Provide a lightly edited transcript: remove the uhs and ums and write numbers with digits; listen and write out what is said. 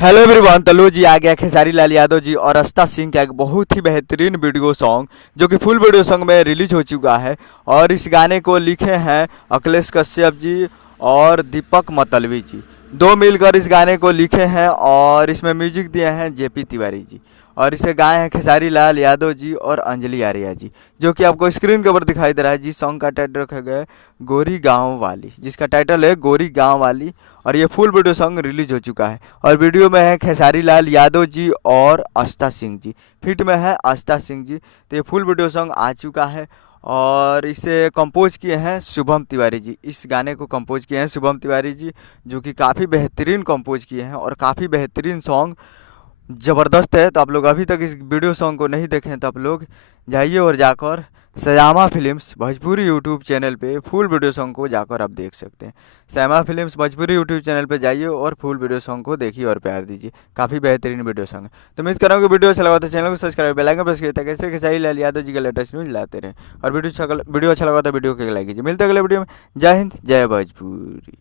Hello everyone. तो लो जी आ गया खेसारी लाल यादव जी और अस्ता सिंह का एक बहुत ही बेहतरीन वीडियो सॉन्ग जो कि फुल वीडियो सॉन्ग में रिलीज हो चुका है। और इस गाने को लिखे हैं अखिलेश कश्यप जी और दीपक मतलबी जी। दो मिलकर इस गाने को लिखे हैं और इसमें म्यूजिक दिए हैं जेपी तिवारी जी। और इसे गाए हैं खेसारी लाल यादव जी और अंजलि आर्या जी, जो कि आपको स्क्रीन के ऊपर दिखाई दे रहा है जी। सॉन्ग का टाइटल रखा गया है गोरी गाँव वाली, जिसका टाइटल है गोरी गाँव वाली। और ये फुल वीडियो सॉन्ग रिलीज हो चुका है। और वीडियो में है खेसारी लाल यादव जी और आस्था सिंह जी, फिट में है आस्था सिंह जी। तो ये फुल वीडियो सॉन्ग आ चुका है और इसे कंपोज किए हैं शुभम तिवारी जी। इस गाने को कंपोज किए हैं शुभम तिवारी जी, जो कि काफ़ी बेहतरीन कंपोज किए हैं और काफ़ी बेहतरीन सॉन्ग ज़बरदस्त है। तो आप लोग अभी तक इस वीडियो सॉन्ग को नहीं देखें तो आप लोग जाइए और जाकर सयामा फिल्म्स भोजपुरी यूट्यूब चैनल पे फुल वीडियो सॉन्ग को जाकर आप देख सकते हैं। सयामा फिल्म्स भोजपुरी यूट्यूब चैनल पे जाइए और फुल वीडियो सॉन्ग को देखिए और प्यार दीजिए। काफ़ी बेहतरीन वीडियो सॉन्ग है। तो उम्मीद कर रहा हूँ कि वीडियो अच्छा लगा तो चैनल को सब्सक्राइब बेल आइकन प्रेस कीजिए ताकि ऐसे खेसारी लाल यादव जी के लेटेस्ट न्यूज लाते रहें। और वीडियो अच्छा लगा तो वीडियो को लाइक कीजिए। मिलते हैं अगले वीडियो में। जय हिंद, जय भोजपुरी।